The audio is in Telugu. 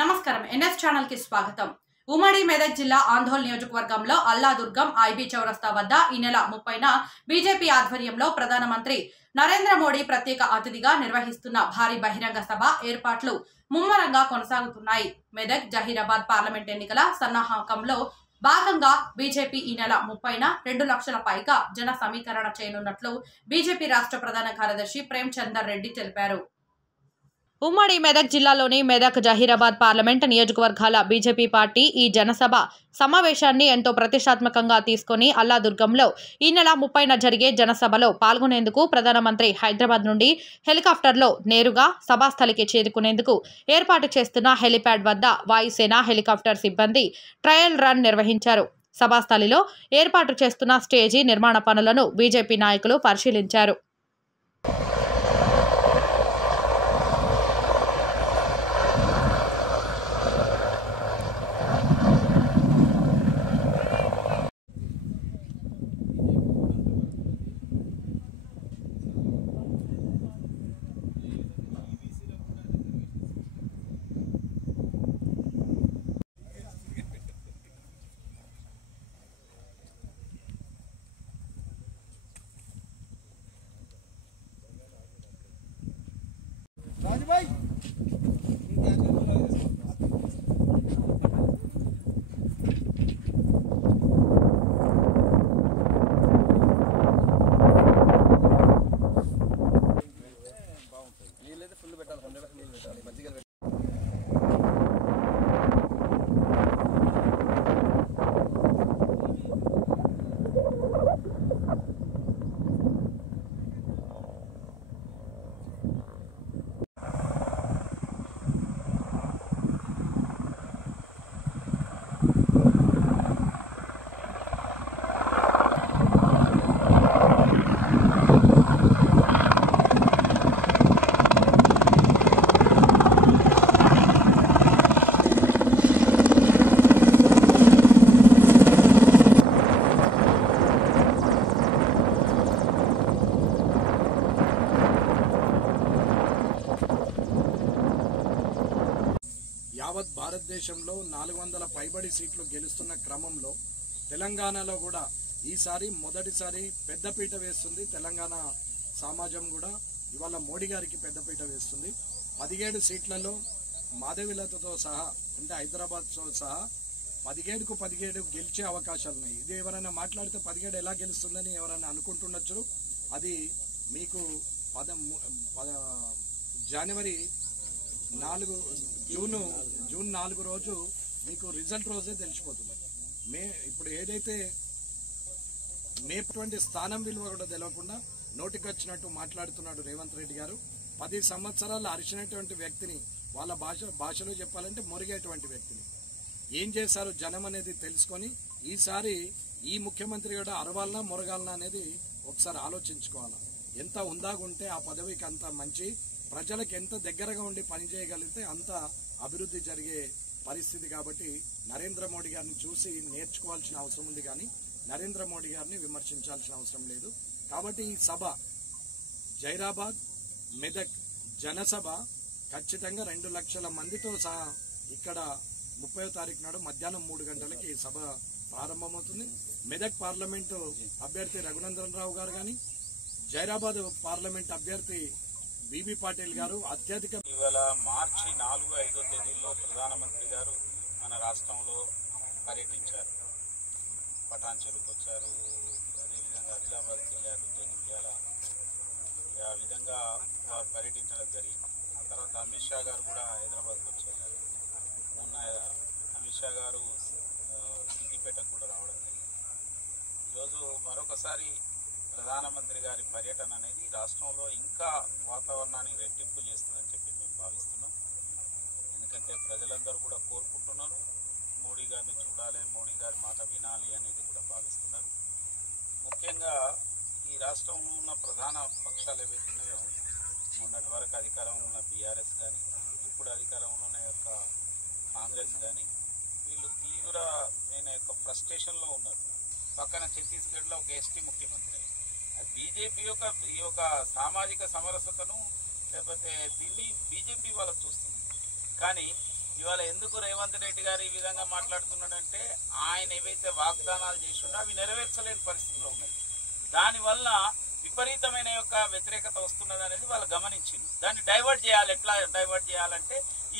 నమస్కారం ఎన్ఎస్ ఛానల్ కి స్వాగతం. ఉమ్మడి మెదక్ జిల్లా ఆందోళన నియోజకవర్గంలో అల్లాదుర్గం ఐబీ చౌరస్తా వద్ద ఈ నెల 30న బీజేపీ ఆధ్వర్యంలో ప్రధానమంత్రి నరేంద్ర మోడీ ప్రత్యేక అతిథిగా నిర్వహిస్తున్న భారీ బహిరంగ సభ ఏర్పాట్లు ముమ్మరంగా కొనసాగుతున్నాయి. మెదక్ జహీరాబాద్ పార్లమెంట్ ఎన్నికల సన్నాహకంలో భాగంగా బీజేపీ ఈ నెల 30న 2 లక్షల పైగా జన సమీకరణ చేయనున్నట్లు బీజేపీ రాష్ట్ర ప్రధాన కార్యదర్శి ప్రేమ్ చందర్ రెడ్డి తెలిపారు. ఉమ్మడి మెదక్ జిల్లాలోని మెదక్ జహీరాబాద్ పార్లమెంట్ నియోజకవర్గాల బీజేపీ పార్టీ ఈ జనసభ సమావేశాన్ని ఎంతో ప్రతిష్టాత్మకంగా తీసుకుని అల్లాదుర్గంలో ఈ నెల 30న జరిగే జనసభలో పాల్గొనేందుకు ప్రధానమంత్రి హైదరాబాద్ నుండి హెలికాప్టర్లో నేరుగా సభాస్థలికి చేరుకునేందుకు ఏర్పాటు చేస్తున్న హెలిప్యాడ్ వద్ద వాయుసేన హెలికాప్టర్ సిబ్బంది ట్రయల్ రన్ నిర్వహించారు. సభాస్థలిలో ఏర్పాటు చేస్తున్న స్టేజీ నిర్మాణ పనులను బీజేపీ నాయకులు పరిశీలించారు. भाई फुल बेटा యావత్ భారతదేశంలో 400 పైబడి సీట్లు గెలుస్తున్న క్రమంలో తెలంగాణలో కూడా ఈసారి మొదటిసారి పెద్దపీట వేస్తుంది. తెలంగాణ సమాజం కూడా ఇవాళ మోడీ గారికి పెద్దపీట వేస్తుంది. 17 సీట్లలో మాధవిలతతో సహా అంటే హైదరాబాద్తో సహా 17కు 17 గెలిచే అవకాశాలు ఉన్నాయి. ఇది ఎవరైనా మాట్లాడితే 17 ఎలా గెలుస్తుందని ఎవరైనా అనుకుంటుండొచ్చు. అది మీకు జనవరి 4 జూన్ 4 రోజు మీకు రిజల్ట్ రోజే తెలిసిపోతుంది. ఇప్పుడు ఏదైతే మేటువంటి స్థానం విలువ కూడా తెలియకుండా నోటికొచ్చినట్టు మాట్లాడుతున్నాడు రేవంత్ రెడ్డి గారు. 10 సంవత్సరాలు అరిచినటువంటి వ్యక్తిని వాళ్ళ భాషలో చెప్పాలంటే మొరిగేటువంటి వ్యక్తిని ఏం చేశారు జనం అనేది తెలుసుకొని ఈసారి ఈ ముఖ్యమంత్రి కూడా అరవాలనా మొరగాలనా అనేది ఒకసారి ఆలోచించుకోవాలా. ఎంత ఉందాగుంటే ఆ పదవికి అంత మంచి, ప్రజలకు ఎంత దగ్గరగా ఉండి పనిచేయగలిగితే అంత అభివృద్ధి జరిగే పరిస్థితి. కాబట్టి నరేంద్ర మోడీ గారిని చూసి నేర్చుకోవాల్సిన అవసరం ఉంది, కానీ నరేంద్ర మోడీ గారిని విమర్శించాల్సిన అవసరం లేదు. కాబట్టి ఈ సభ జైరాబాద్ మెదక్ జనసభ ఖచ్చితంగా 2 లక్షల మందితో సహా ఇక్కడ 30వ తారీఖు నాడు మధ్యాహ్నం 3 గంటలకి ఈ సభ ప్రారంభమవుతుంది. మెదక్ పార్లమెంటు అభ్యర్థి రఘునందన్ రావు గారు కానీ జైరాబాద్ పార్లమెంట్ అభ్యర్థి బీబీ పాటిల్ గారు అత్యధిక ఇవాళ మార్చి 4-5 తేదీల్లో ప్రధానమంత్రి గారు మన రాష్ట్రంలో పర్యటించారు. పటాన్ చెరువుకు వచ్చారు, అదేవిధంగా ఆదిలాబాద్కి వెళ్ళారు, జగిత్యాల, ఆ విధంగా వారు పర్యటించడం జరిగింది. ఆ తర్వాత అమిత్ షా గారు కూడా హైదరాబాద్కి వచ్చారు. మొన్న అమిత్ షా గారు సిద్దిపేటకు కూడా రావడం జరిగింది. ఈరోజు మరొకసారి ప్రధానమంత్రి గారి పర్యటన అనేది రాష్ట్రంలో ఇంకా వాతావరణాన్ని రెట్టింపు చేస్తుందని చెప్పి మేము భావిస్తున్నాం. ఎందుకంటే ప్రజలందరూ కూడా కోరుకుంటున్నారు, మోడీ గారిని చూడాలి, మోడీ గారి మాట వినాలి అనేది కూడా భావిస్తున్నారు. ముఖ్యంగా ఈ రాష్ట్రంలో ఉన్న ప్రధాన పక్షాలు ఏవైతే ఉన్నాయో, మొన్నటి వరకు అధికారంలో ఉన్న బీఆర్ఎస్ కానీ, ఇప్పుడు అధికారంలో ఉన్న యొక్క కాంగ్రెస్ కానీ, వీళ్ళు తీవ్రమైన యొక్క ఫ్రస్ట్రేషన్లో ఉన్నారు. పక్కన ఛత్తీస్గఢ్లో ఒక ఎస్టీ ముఖ్యమంత్రి, బీజేపీ యొక్క సామాజిక సమరసతను లేకపోతే దీన్ని బీజేపీ వాళ్ళకు చూస్తుంది. కానీ ఇవాళ ఎందుకు రేవంత్ రెడ్డి గారు ఈ విధంగా మాట్లాడుతున్నాడంటే ఆయన ఏవైతే వాగ్దానాలు చేసిండో అవి నెరవేర్చలేని పరిస్థితిలో ఉన్నాయి. దానివల్ల విపరీతమైన యొక్క వ్యతిరేకత వస్తున్నది అనేది వాళ్ళు గమనించింది. దాన్ని డైవర్ట్ చేయాలి. ఎట్లా డైవర్ట్ చేయాలంటే